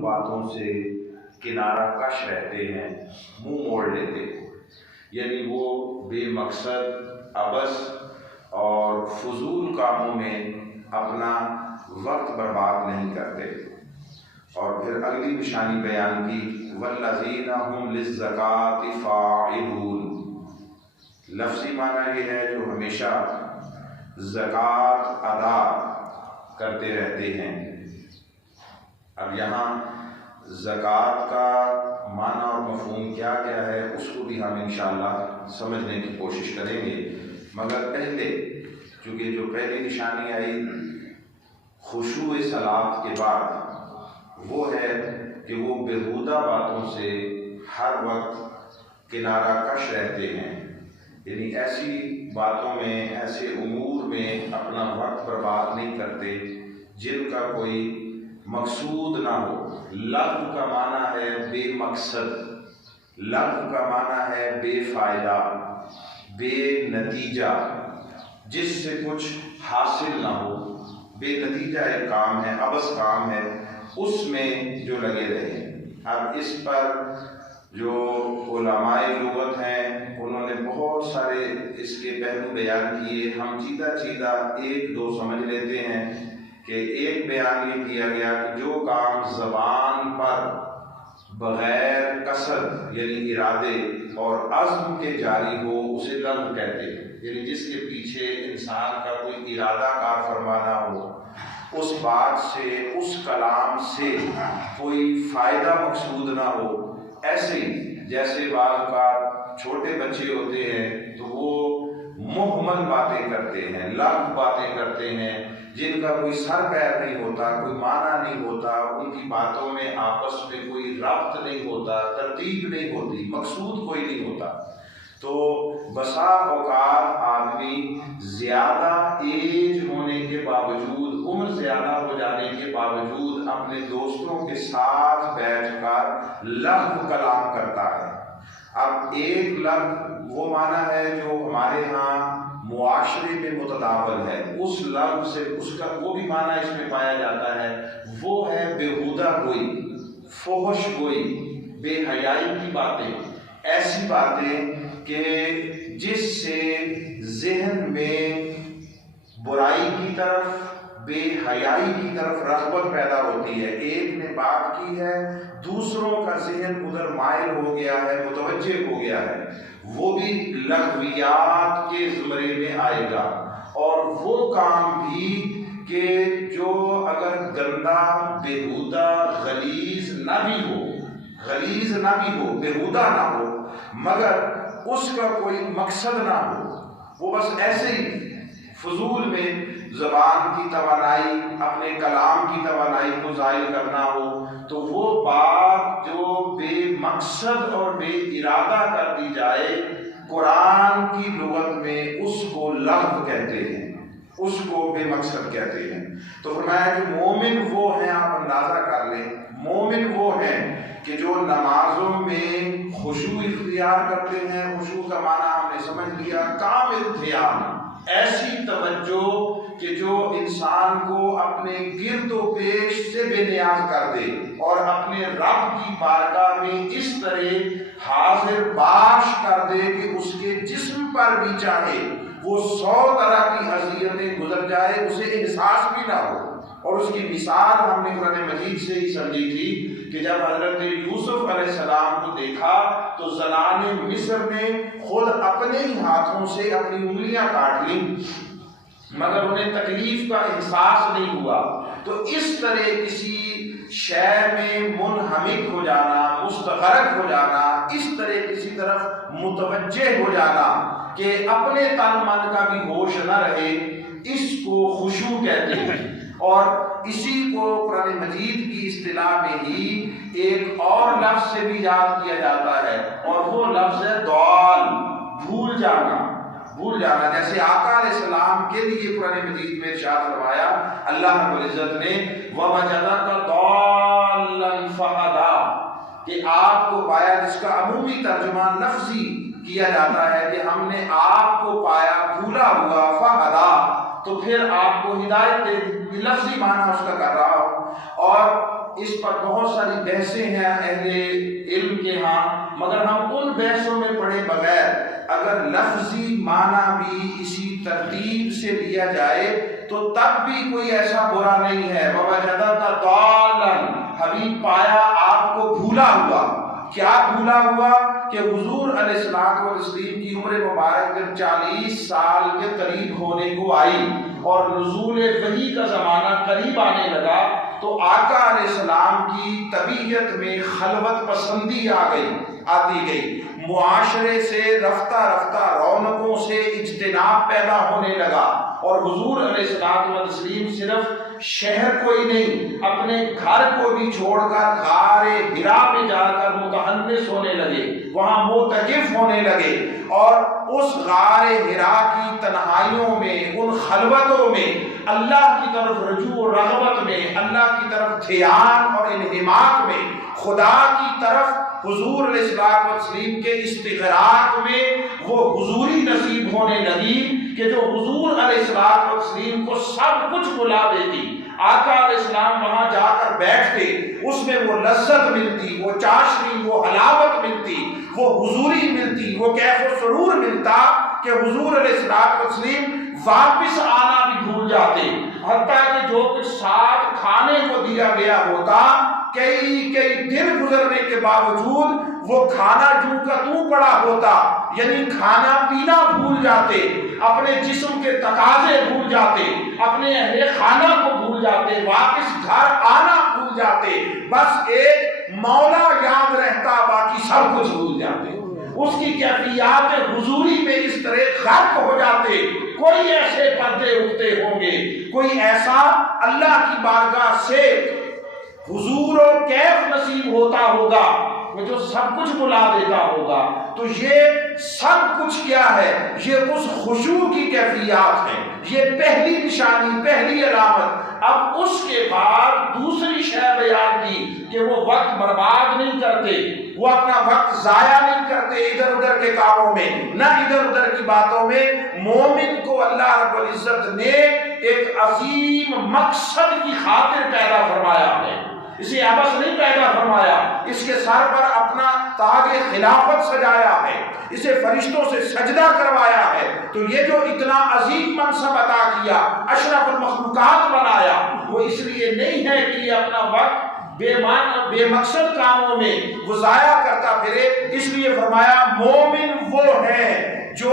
باتوں سے کنارہ کش رہتے ہیں، منہ موڑ لیتے ہیں، یعنی وہ بے مقصد عبث اور فضول کاموں میں اپنا وقت برباد نہیں کرتے۔ اور پھر اگلی نشانی بیان کی والذین هم للزکاۃ فاعلون، لفظی معنی یہ ہے جو ہمیشہ زکوٰۃ ادا کرتے رہتے ہیں۔ اب یہاں زکوٰۃ کا معنی اور مفہوم کیا کیا ہے اس کو بھی ہم انشاءاللہ سمجھنے کی کوشش کریں گے، مگر پہلے چونکہ جو پہلی نشانی آئی خشوع صلاۃ کے بعد وہ ہے کہ وہ بیہودہ باتوں سے ہر وقت کنارہ کش رہتے ہیں، یعنی ایسی باتوں میں، ایسے امور میں اپنا وقت برباد نہیں کرتے جن کا کوئی مقصود نہ ہو۔ لغو کا معنی ہے بے مقصد، لغو کا معنی ہے بے فائدہ، بے نتیجہ، جس سے کچھ حاصل نہ ہو، بے نتیجہ ایک کام ہے، عبث کام ہے، اس میں جو لگے رہے۔ اب اس پر جو علماء لغت ہیں انہوں نے بہت سارے اس کے پہلو بیان کیے، ہم چیدہ ایک دو سمجھ لیتے ہیں کہ ایک بیان یہ کیا گیا کہ جو کام زبان پر بغیر قصد یعنی ارادے اور عزم کے جاری ہو اسے لغو کہتے ہیں، یعنی جس کے پیچھے انسان کا کوئی ارادہ کار فرما نہ ہو، اس بات سے، اس کلام سے کوئی فائدہ مقصود نہ ہو۔ ایسے ہی جیسے بعض اوقات چھوٹے بچے ہوتے ہیں تو وہ مہمل باتیں کرتے ہیں، لغو باتیں کرتے ہیں جن کا کوئی سر پیر نہیں ہوتا، کوئی معنی نہیں ہوتا، ان کی باتوں میں آپس میں کوئی ربط نہیں ہوتا، ترتیب نہیں ہوتی، مقصود کوئی نہیں ہوتا۔ تو بسا اوقات آدمی زیادہ ایج ہونے کے باوجود، عمر زیادہ ہو جانے کے باوجود اپنے دوستوں کے ساتھ بیٹھ کر لغو کلام کرتا ہے۔ اب ایک لغو وہ معنی ہے جو ہمارے ہاں معاشرے میں متداول ہے، اس لفظ سے اس کا وہ بھی معنی اس میں پایا جاتا ہے، وہ ہے بیہودہ گوئی، فحش گوئی، بے حیائی کی باتیں، ایسی باتیں کہ جس سے ذہن میں برائی کی طرف، بے حیائی کی طرف رغبت پیدا ہوتی ہے۔ ایک نے بات کی ہے، دوسروں کا ذہن ادھر مائل ہو گیا ہے، متوجہ ہو گیا ہے، وہ بھی لغویات کے زمرے میں آئے گا۔ اور وہ کام بھی کہ جو اگر گندا، بیہودہ، غلیظ نہ بھی ہو، غلیظ نہ بھی ہو، بیہودہ نہ ہو، مگر اس کا کوئی مقصد نہ ہو، وہ بس ایسے ہی فضول میں زبان کی توانائی، اپنے کلام کی توانائی کو ضائع کرنا ہو، تو وہ بات جو بے مقصد اور بے ارادہ کر دی جائے، قرآن کی لغت میں اس کو لغو کہتے ہیں، اس کو بے مقصد کہتے ہیں۔ تو فرمایا کہ مومن وہ ہیں، آپ اندازہ کر لیں، مومن وہ ہیں کہ جو نمازوں میں خشوع اختیار کرتے ہیں۔ خشوع کا معنی ہم نے سمجھ لیا، کامل دھیان، ایسی توجہ کہ جو انسان کو اپنے گرد و پیش سے بے نیاز کر دے اور اپنے رب کی بارگاہ میں اس طرح حاضر باش کر دے کہ اس کے جسم پر بھی چاہے وہ 100 طرح کی اذیتیں گزر جائے، اسے احساس بھی نہ ہو۔ اور اس کی مثال ہم نے قرآن مجید سے ہی سمجھی تھی کہ جب حضرت یوسف علیہ السلام کو دیکھا تو زنان مصر نے خود اپنے ہی ہاتھوں سے اپنی انگلیاں کاٹ لیں، مگر انہیں تکلیف کا احساس نہیں ہوا۔ تو اس طرح کسی شے میں منہمک ہو جانا، مستغرق ہو جانا، اس طرح کسی طرف متوجہ ہو جانا کہ اپنے تن من کا بھی ہوش نہ رہے، اس کو خشوع کہتے ہیں۔ اور اسی کو قرآن مجید کی اصطلاح میں ہی ایک اور لفظ سے بھی یاد کیا جاتا ہے، اور وہ لفظ ہے ضال، بھول جانا، بھول جانا۔ جیسے آقا علیہ السلام کے لیے قرآن مجید میں ارشاد فرمایا اللہ رب العزت نے وَوَجَدَكَ ضَالًّا فَهَدَىٰ، کہ آپ کو پایا، جس کا عمومی ترجمہ لفظی کیا جاتا ہے کہ ہم نے آپ کو پایا بھولا ہوا، فَهَدَىٰ، تو پھر آپ کو ہدایت دے دی، لفظی معنی اس کا کر رہا ہوں۔ اور اس پر بہت ساری بحثیں ہیں اہل علم کے ہاں، مگر ہم ان بحثوں میں پڑے بغیر اگر لفظی معنی بھی اسی ترتیب سے لیا جائے تو تب بھی کوئی ایسا برا نہیں ہے۔ وَوَجَدَكَ ضَالًّا، حبیب پایا آپ کو بھولا ہوا۔ کیا بھولا ہوا؟ کہ حضور علیہ السلام کی عمر مبارک جب 40 سال کے قریب ہونے کو آئی اور نزول وحی کا زمانہ قریب آنے لگا تو آقا علیہ السلام کی طبیعت میں خلوت پسندی آتی گئی، معاشرے سے رفتہ رفتہ رونقوں سے اجتناب پیدا ہونے لگا، اور حضور علیہ السلام صرف شہر کو ہی نہیں اپنے گھر کو بھی چھوڑ کر غار حرا میں جا کر متحنس ہونے لگے، وہاں معتکف ہونے لگے، اور اس غار حرا کی تنہائیوں میں، ان خلوتوں میں، اللہ کی طرف رجوع و رغبت میں، اللہ کی طرف دھیان اور انہماک میں، خدا کی طرف حضور علیہ السلام کے استغراق میں وہ حضوری نصیب ہونے لگی کہ جو حضور علیہ السلام کو سب کچھ بلا دیتی۔ آقا علیہ السلام وہاں جا کر بیٹھتے، اس میں وہ لذت ملتی، وہ چاشنی، وہ حلاوت ملتی، وہ حضوری ملتی، وہ کیف و سرور ملتا کہ حضور علیہ السلام واپس آنا بھی بھول جاتے، حتیٰ کہ جو کچھ ساتھ کھانے کو دیا گیا ہوتا کئی دن گزرنے کے باوجود وہ کھانا جو کا تو پڑا ہوتا، یعنی کھانا پینا بھول جاتے، اپنے جسم کے تقاضے بھول جاتے، اپنے اہل خانہ کو بھول جاتے، واپس گھر آنا بھول جاتے، بس ایک مولا یاد رہتا، باقی سب کچھ بھول جاتے۔ اس کی کیفیات حضوری میں اس طرح غرق ہو جاتے۔ کوئی ایسے پردے اٹھتے ہوں گے، کوئی ایسا اللہ کی بارگاہ سے حضور و کیف نصیب ہوتا ہوگا کہ جو سب کچھ بلا دیتا ہوگا۔ تو یہ سب کچھ کیا ہے؟ یہ اس خشوع کی کیفیات ہے، یہ پہلی نشانی، پہلی علامت۔ اب اس کے بعد دوسری شے بیان کی کہ وہ وقت برباد نہیں کرتے، وہ اپنا وقت ضائع نہیں کرتے ادھر ادھر کے کاموں میں، نہ ادھر ادھر کی باتوں میں۔ مومن کو اللہ رب العزت نے ایک عظیم مقصد کی خاطر پیدا فرمایا ہے، اسے عبث نہیں پیدا فرمایا، اس کے سر پر اپنا تاج خلافت سجایا ہے، اسے فرشتوں سے سجدہ کروایا ہے۔ تو یہ جو اتنا عظیم منصب عطا کیا، اشرف المخلوقات بنایا، وہ اس لیے نہیں ہے کہ یہ اپنا وقت بے مقصد کاموں میں وہ ضائع کرتا پھرے۔ اس لیے فرمایا مومن وہ ہے جو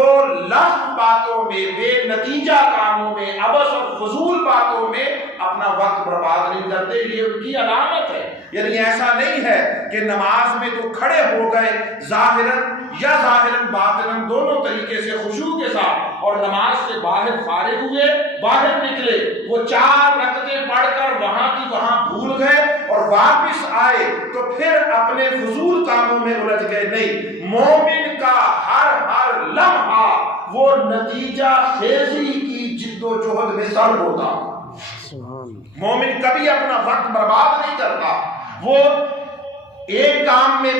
لغو باتوں میں، بے نتیجہ کاموں میں، عبث اور فضول باتوں میں اپنا وقت برباد نہیں کرتے۔ یہ ان کی علامت ہے۔ یعنی ایسا نہیں ہے کہ نماز میں تو کھڑے ہو گئے ظاہراً یا ظاہراً باطناً دونوں طریقے سے خشوع کے ساتھ، اور نماز سے باہر فارغ ہوئے، باہر نکلے، وہ 4 رکعتیں پڑھ کر وہاں کی وہاں بھول گئے اور واپس آئے تو پھر اپنے فضول کاموں میں الجھ گئے۔ نہیں، مومن کا ہر لمحہ وہ نتیجہ خیزی کی جد و جہد میں سر ہوتا۔ مومن کبھی اپنا وقت برباد نہیں کرتا، وہ ایک کام میں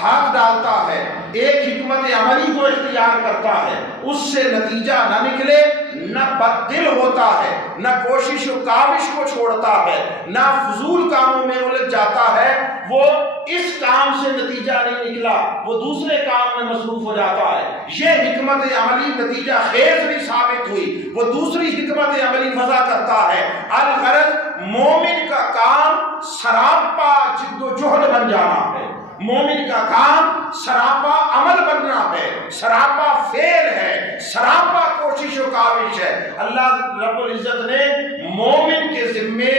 ہاتھ ڈالتا ہے، ایک حکمت عملی کو اختیار کرتا ہے، اس سے نتیجہ نہ نکلے، نہ بددل ہوتا ہے، نہ کوشش و کاوش کو چھوڑتا ہے، نہ فضول کاموں میں الجھ جاتا ہے۔ وہ اس کام سے نتیجہ نہیں نکلا، وہ دوسرے کام میں مصروف ہو جاتا ہے، یہ حکمت عملی نتیجہ خیز بھی ثابت ہوئی، وہ دوسری حکمت عملی وضع کرتا ہے۔ الغرض مومن کا کام سراپا جد و جہد بن جانا ہے، مومن کا کام سراپا عمل بننا ہے، سراپا فعل ہے، سراپا کوشش و کاوش ہے۔ اللہ رب العزت نے مومن کے ذمے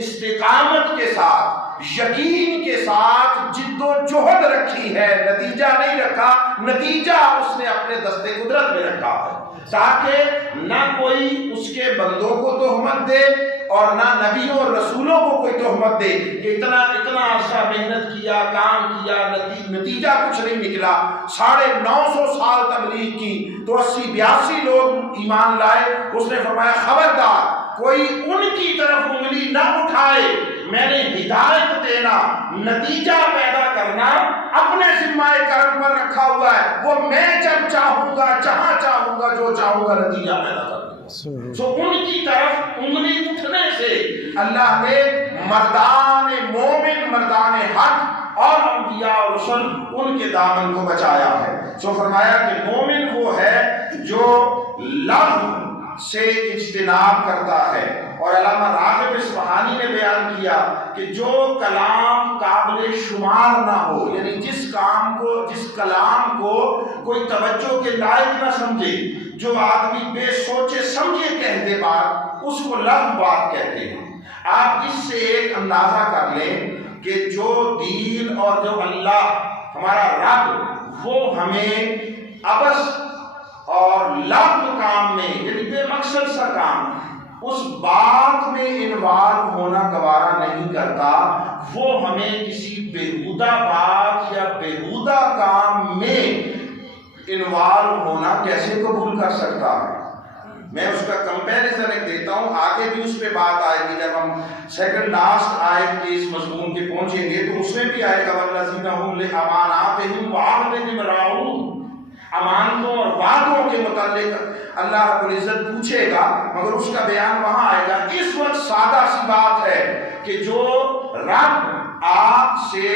استقامت کے ساتھ، یقین کے ساتھ جد و جہد رکھی ہے، نتیجہ نہیں رکھا۔ نتیجہ اس نے اپنے دست قدرت میں رکھا ہے تاکہ نہ کوئی اس کے بندوں کو تہمت دے اور نہ نبیوں اور رسولوں کو کوئی تہمت دے کہ اتنا عرصہ محنت کیا، کام کیا، نتیجہ کچھ نہیں نکلا۔ 950 سال تبلیغ کی تو 80-82 لوگ ایمان لائے۔ اس نے فرمایا خبردار کوئی ان کی طرف انگلی نہ اٹھائے، میں نے ہدایت دینا، نتیجہ پیدا کرنا اپنے ذمہ کرم پر رکھا ہوا ہے، وہ میں جب چاہوں گا، جہاں چاہوں گا، جو چاہوں گا نتیجہ پیدا کر دوں گا۔ سو ان کی طرف انگلی اٹھنے سے اللہ نے مردان مومن، مردان حق اور انبیاء اور رسل ان کے دامن کو بچایا ہے۔ سو فرمایا کہ مومن وہ ہے جو لغو سے اجتناب کرتا ہے۔ اور علامہ راغب اصفہانی نے بیان کیا کہ جو کلام قابل شمار نہ ہو، یعنی جس کلام کو کوئی توجہ کے لائق نہ سمجھے، جو آدمی بے سوچے سمجھے کہہ دے بات، اس کو لغو بات کہتے ہیں۔ آپ اس سے ایک اندازہ کر لیں کہ جو دین اور جو اللہ ہمارا رب وہ ہمیں عبث اور لغو کام میں، یعنی بے مقصد سا کام، اس بات میں انوالو ہونا گوارا نہیں کرتا، وہ ہمیں کسی بےہودہ بات یا بےہودہ کام میں انوالو ہونا کیسے قبول کر سکتا ہے؟ میں اس کا کمپیریزن ایک دیتا ہوں، آگے بھی اس پہ بات آئے گی جب ہم سیکنڈ لاسٹ آیت کے اس مضمون کے پہنچیں گے تو اس میں بھی آئے گا وَالَّذِينَ هُمْ لِأَمَانَاتِهِمْ وَعَهْدِهِمْ رَاعُونَ۔ امانتوں اور وعدوں کے متعلق اللہ رب العزت پوچھے گا، مگر اس کا بیان وہاں آئے گا۔ اس وقت سادہ سی بات ہے کہ جو رب آپ سے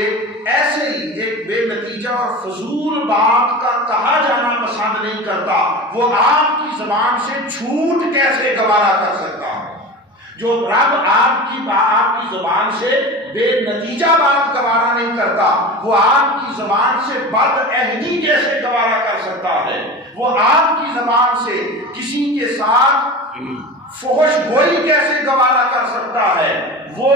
ایسے ہی ایک بے نتیجہ اور فضول بات کا کہا جانا پسند نہیں کرتا، وہ آپ کی زبان سے جھوٹ کیسے گوارا کر سکتا ہے؟ جو رب آپ کی زبان سے بے نتیجہ بات گوارا نہیں کرتا، وہ آپ کی زبان سے بد عہدی کیسے گوارا کر سکتا ہے؟ وہ آپ کی زبان سے کسی کے ساتھ فحش گوئی کیسے گوارا کر سکتا ہے؟ وہ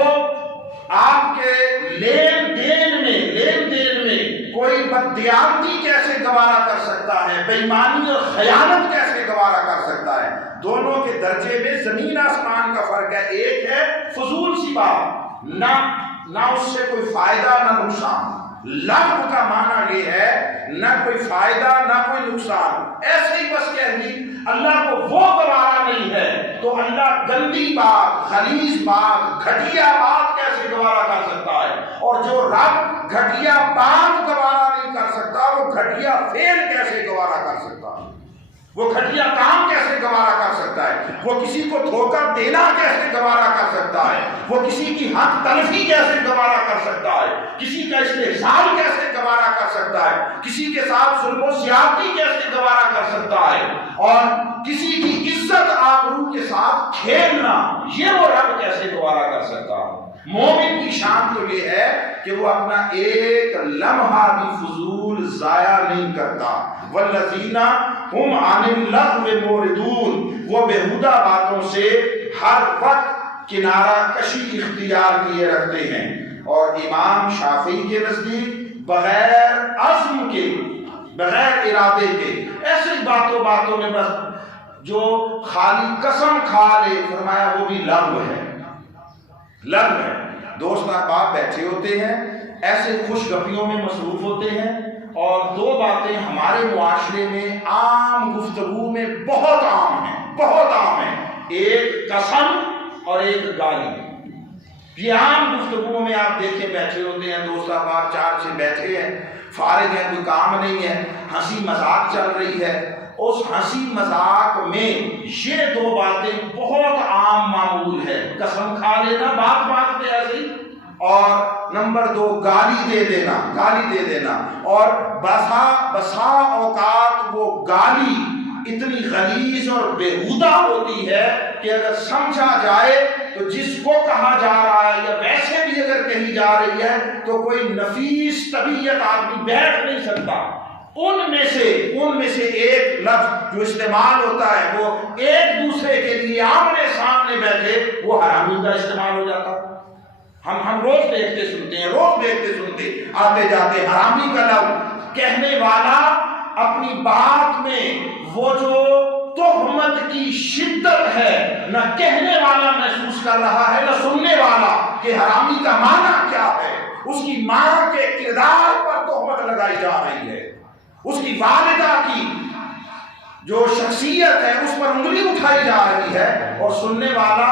آپ کے لین دین میں کوئی بددیانتی کیسے گوارا کر سکتا ہے؟ بے ایمانی اور خیانت کیسے گوارا کر سکتا ہے؟ دونوں کے درجے میں زمین آسمان کا فرق ہے۔ ایک ہے فضول سی بات، نہ اس سے کوئی فائدہ نہ نقصان۔ لغو کا معنی یہ ہے نہ کوئی فائدہ نہ کوئی نقصان، ایسے ہی بس کہہ دی۔ اللہ کو وہ گوارا نہیں ہے تو اللہ گندی بات، غلیظ بات، گھٹیا بات کیسے گوارا کر سکتا ہے؟ اور جو رب گھٹیا بات گوارا نہیں کر سکتا، وہ گھٹیا فعل کیسے گوارا کر سکتا ہے؟ وہ گھٹیا کام کیسے گوارا کر سکتا ہے؟ وہ کسی کو دھوکہ دینا کیسے گوارا کر سکتا ہے؟ وہ کسی کی حق تلفی کیسے گوارا کر سکتا ہے؟ کسی کا استحصال کیسے گوارا کر سکتا ہے؟ کسی کے ساتھ ظلم و زیادتی کیسے گوارا کر سکتا ہے؟ اور کسی کی عزت آبرو کے ساتھ کھیلنا، یہ وہ رب کیسے گوارا کر سکتا ہے؟ مومن کی شان تو یہ ہے کہ وہ اپنا ایک لمحہ بھی فضول ضائع نہیں کرتا۔ والذین ہم عن اللغو معرضون، وہ بےہودہ باتوں سے ہر وقت کنارہ کشی اختیار کیے رکھتے ہیں۔ اور امام شافعی کے نزدیک بغیر عزم کے، بغیر ارادے کے، ایسی باتوں میں بس جو خالی قسم کھا لے، فرمایا وہ بھی لغو ہے، لغو ہے۔ دوست احباب بیٹھے ہوتے ہیں، ایسے خوش گپیوں میں مصروف ہوتے ہیں، اور دو باتیں ہمارے معاشرے میں عام گفتگو میں بہت عام ہیں، ایک قسم اور ایک گالی۔ یہ عام گفتگو میں آپ دیکھیں بیٹھے ہوتے ہیں، دوست احباب چار سے بیٹھے ہیں، فارغ ہیں، کوئی کام نہیں ہے، ہنسی مذاق چل رہی ہے، اس ہنسی مذاق میں یہ دو باتیں بہت عام معمول ہے، قسم کھا لینا بات پہ ایسے ہی، اور نمبر دو گالی دے دینا، اور بسا اوقات وہ گالی اتنی غلیظ اور بےہودہ ہوتی ہے کہ اگر سمجھا جائے تو جس کو کہا جا رہا ہے یا ویسے بھی اگر کہی جا رہی ہے تو کوئی نفیس طبیعت آدمی بیٹھ نہیں سکتا۔ ان میں سے ایک لفظ جو استعمال ہوتا ہے وہ ایک دوسرے کے لیے آمنے سامنے بیٹھے، وہ حرامی کا استعمال ہو جاتا۔ ہم روز دیکھتے سنتے آتے جاتے حرامی کا لفظ کہنے والا اپنی بات میں وہ جو تہمت کی شدت ہے نہ کہنے والا محسوس کر رہا ہے نہ سننے والا کہ حرامی کا معنی کیا ہے۔ اس کی ماں کے کردار پر تہمت لگائی جا رہی ہے، اس کی والدہ کی جو شخصیت ہے اس پر انگلی اٹھائی جا رہی ہے، اور سننے والا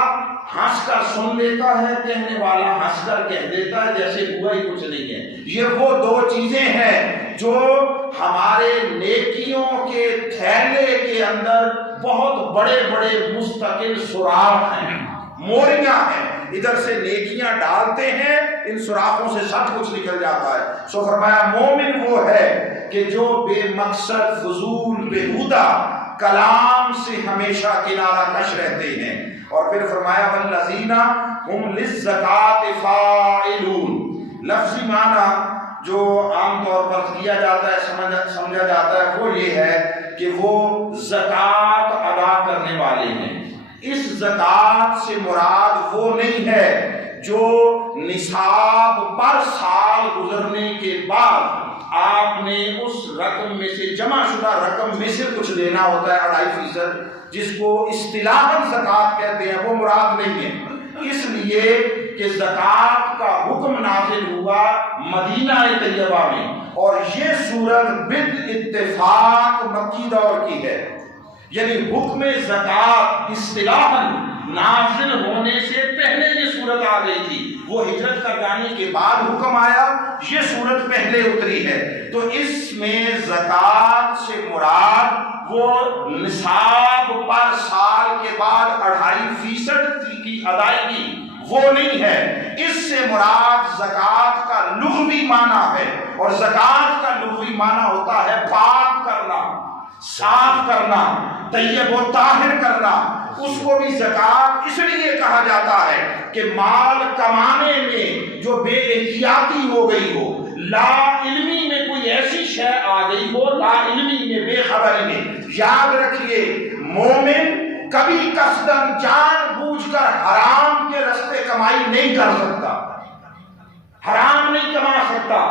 ہنس کر سن لیتا ہے، کہنے والا ہنس کر کہہ دیتا ہے جیسے ہوا ہی کچھ نہیں ہے۔ یہ وہ دو چیزیں ہیں جو ہمارے نیکیوں کے تھیلے کے اندر بہت بڑے بڑے مستقل سوراخ ہیں، موریاں ہیں، ادھر سے نیکیاں ڈالتے ہیں، ان سوراخوں سے سب کچھ نکل جاتا ہے۔ سو فرمایا مومن وہ ہے کہ جو بے مقصد فضول بیہودہ کلام سے ہمیشہ کنارہ کش رہتے ہیں۔ اور پھر فرمایا والذین ہم للزکاۃ فاعلون، لفظی معنی جو عام طور پر کیا جاتا ہے، سمجھا جاتا ہے، وہ یہ ہے کہ وہ زکوٰۃ ادا کرنے والے ہیں۔ اس زکوٰۃ سے مراد وہ نہیں ہے جو نصاب پر سال گزرنے کے بعد آپ نے اس رقم میں سے، جمع شدہ رقم میں سے کچھ دینا ہوتا ہے 2.5%، جس کو اصطلاحاً زکوٰۃ کہتے ہیں، وہ مراد نہیں ہے۔ اس لیے کہ زکوٰۃ کا حکم نازل ہوا مدینہ طیبہ میں، اور یہ صورت بالاتفاق مکی دور کی ہے، یعنی حکم زکوٰۃ اصطلاحاً نازل ہونے سے پہلے یہ صورت آ گئی تھی، وہ ہجرت کر جانے کے بعد حکم آیا، یہ صورت پہلے اتری ہے۔ تو اس میں زکوٰۃ سے مراد وہ نصاب پر سال کے بعد 2.5% کی ادائیگی وہ نہیں ہے، اس سے مراد زکوٰۃ کا لغوی معنی ہے، اور زکوٰۃ کا لغوی معنی ہوتا ہے پاک کرنا، صاف کرنا، طیب و طاہر کرنا۔ اس کو بھی زکوٰۃ اس لیے کہا جاتا ہے کہ مال کمانے میں جو بے احتیاطی ہو گئی ہو، لا علمی میں کوئی ایسی شے آ گئی ہو، لا علمی میں، بے خبری میں، یاد رکھیے مومن کبھی قصداً جان بوجھ کر حرام کے رستے کمائی نہیں کر سکتا، حرام نہیں کما سکتا،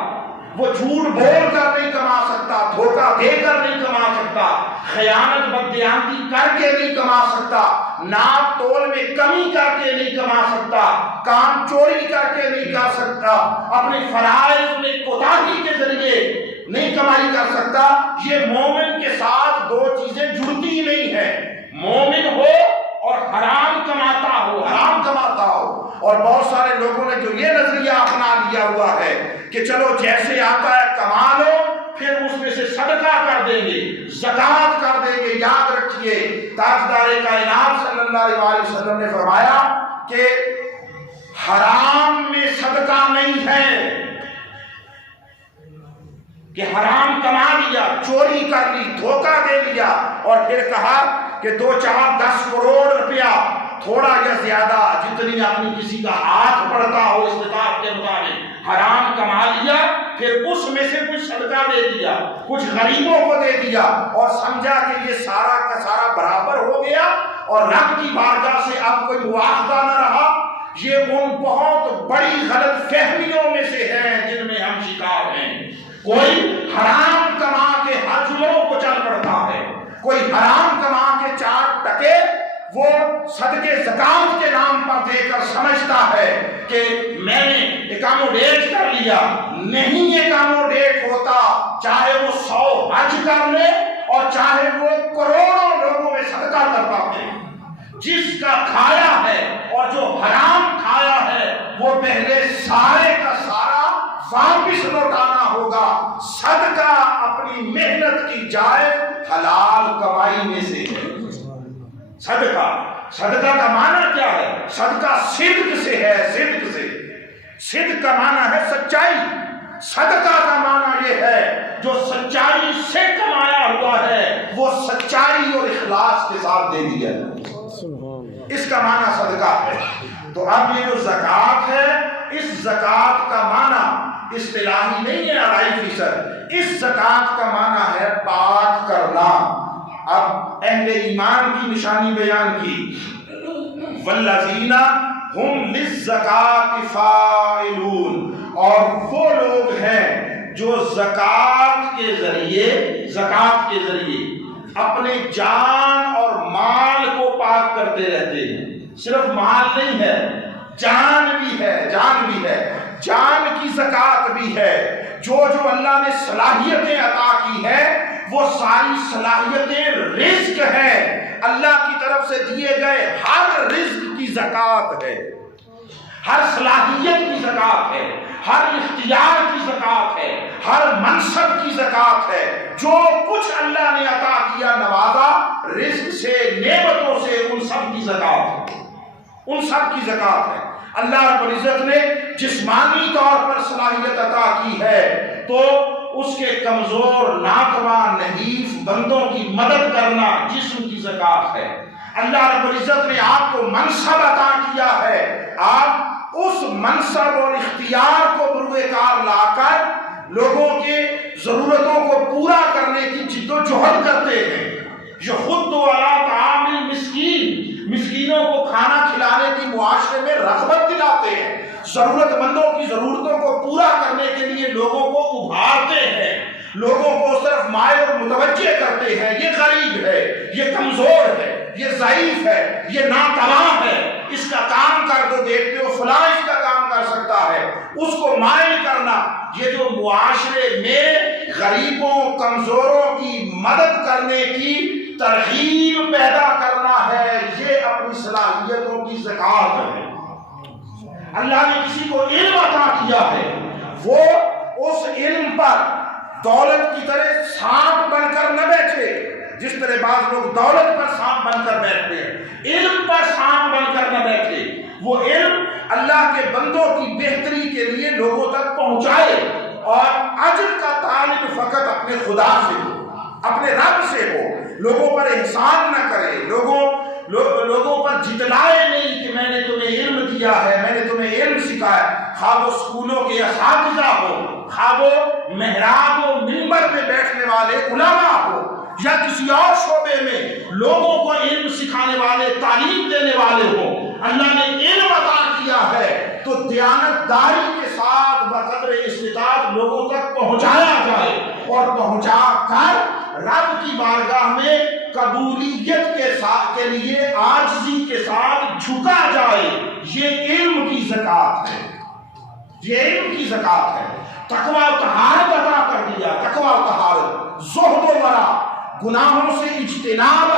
وہ جھوٹ بول کر نہیں کما سکتا، دھوکہ دے کر نہیں کما سکتا، خیانت بددیانتی کر کے نہیں کما سکتا، ناپ تول میں کمی کر کے نہیں کما سکتا، کام چوری کر کے نہیں کر سکتا، اپنے فرائض میں کوتاہی کے ذریعے نہیں کمائی کر سکتا۔ یہ مومن کے ساتھ دو چیزیں جڑتی ہی نہیں ہیں، مومن ہو اور حرام کماتا ہو، حرام کماتا ہو۔ اور بہت سارے لوگوں نے جو یہ نظریہ اپنا لیا ہوا ہے کہ چلو جیسے آتا ہے کما لو، پھر اس میں سے صدقہ کر دیں گے، زکوٰۃ کر دیں گے۔ یاد رکھیے تاجدار کائنات صلی اللہ علیہ وسلم نے فرمایا کہ حرام میں صدقہ نہیں ہے، کہ حرام کما لیا، چوری کر لی، دھوکہ دے لیا، اور پھر کہا کہ 2 4 10 کروڑ روپیہ تھوڑا یا زیادہ جتنی اپنی کسی کا ہاتھ پڑتا ہو استطاعت کے مطابق حرام کما لیا، پھر اس میں سے کچھ صدقہ دے دیا، کچھ غریبوں کو دے دیا، اور سمجھا کہ یہ سارا کا سارا برابر ہو گیا اور رب کی بارگاہ سے اب کوئی مواخذہ نہ رہا۔ یہ ان بہت بڑی غلط فہمیوں میں سے ہے جن میں ہم شکار ہیں۔ کوئی حرام کما کے حجروں کو چل پڑتا ہے، کوئی حرام کما کے 4 ٹکے وہ صدقے زکوٰۃ کے نام پر دے کر سمجھتا ہے کہ میں نے اکاموڈیٹ کر لیا۔ نہیں اکاموڈیٹ ہوتا، چاہے وہ 100 حج کر لے اور چاہے وہ کروڑوں لوگوں میں صدقہ کرتا ہے۔ جس کا کھایا ہے اور جو حرام کھایا ہے وہ پہلے سارے کا سارا واپس لوٹانا ہوگا۔ صدقہ اپنی محنت کی جائے حلال کمائی میں سے ہے۔ صدقہ کا معنی کیا ہے؟ صدقہ صدق سے ہے، صدق سے۔ صدق کا معنی ہے سچائی، صدقہ کا معنی یہ ہے جو سچائی سے کمایا ہوا ہے وہ سچائی اور اخلاص کے ساتھ دے دیا ہے، اس کا معنی صدقہ ہے۔ تو اب یہ جو زکوٰۃ ہے، اس زکوٰۃ کا معنی اصطلاحی نہیں ہے 2.5%، اس زکوٰۃ کا معنی ہے پاک کرنا۔ اب اہل ایمان کی نشانی بیان کی، والذین ہم للزکاۃ فاعلون، اور وہ لوگ ہیں جو زکوٰۃ کے ذریعے اپنے جان اور مال کو پاک کرتے رہتے ہیں۔ صرف مال نہیں ہے، جان بھی ہے، جان کی زکوٰۃ بھی ہے۔ جو اللہ نے صلاحیتیں عطا کی ہے وہ ساری صلاحیتیں رزق ہے، اللہ کی طرف سے دیے گئے ہر رزق کی زکوٰۃ ہے، ہر صلاحیت کی زکوٰۃ ہے، ہر اختیار کی زکوٰۃ ہے، ہر منصب کی زکوٰۃ ہے۔ جو کچھ اللہ نے عطا کیا نوازا رزق سے، نعمتوں سے، ان سب کی زکات ہے، ان سب کی زکات ہے۔ اللہ رب العزت نے جسمانی طور پر صلاحیت عطا کی ہے تو اس کے کمزور، ناتواں، نحیف بندوں کی مدد کرنا جسم کی زکات ہے۔ اللہ رب العزت نے آپ کو منصب عطا کیا ہے، آپ اس منصب اور اختیار کو بروئے کار لا کر لوگوں کے ضرورتوں کو پورا کرنے کی جد و جہد کرتے ہیں۔ یحض علی طعام المسکین، مسکینوں کو کھانا کھلانے کی معاشرے میں رغبت دلاتے ہیں، ضرورت مندوں کی ضرورتوں کو پورا کرنے کے لیے لوگوں کو ابھارتے ہیں، لوگوں کو اس طرف مائل اور متوجہ کرتے ہیں۔ یہ غریب ہے، یہ کمزور ہے، یہ ضعیف ہے، یہ ناتواں ہے، اس کا کام کر دو، دیکھتے ہو فلاں اس کا کام کر سکتا ہے، اس کو مائل کرنا۔ یہ جو معاشرے میں غریبوں، کمزوروں کی مدد کرنے کی ترغیب پیدا کرنا ہے، یہ اپنی صلاحیتوں کی زکات ہے۔ اللہ نے کسی کو علم عطا کیا ہے، وہ اس علم پر دولت کی طرح سانپ بن کر نہ بیٹھے، جس طرح بعض لوگ دولت پر سانپ بن کر بیٹھتے ہیں، علم پر سانپ بن کر نہ بیٹھے۔ وہ علم اللہ کے بندوں کی بہتری کے لیے لوگوں تک پہنچائے، اور اجر کا طالب فقط اپنے خدا سے ہو، اپنے رب سے ہو، لوگوں پر احسان نہ کرے، لوگوں پر جتلائے نہیں کہ میں نے تمہیں علم دیا ہے، میں نے تمہیں علم سکھایا، خواہ وہ اسکولوں کے اساتذہ ہو، خواہ وہ محراب و منبر پہ بیٹھنے والے علماء ہو، یا کسی اور شعبے میں لوگوں کو علم سکھانے والے، تعلیم دینے والے ہوں۔ اللہ نے علم عطا کیا ہے تو دیانتداری کے ساتھ بقدر استطاعت لوگوں تک پہنچایا جائے، اور پہنچا کر رب کی بارگاہ میں قبولیت کے لیے عاجزی کے ساتھ جھکا جائے۔ یہ علم کی زکات ہے، یہ علم کی زکات ہے۔ تقوی و طہارت عطا کر دیا، تقوی و طہارت، زہد و ورع، گناہوں سے اجتناب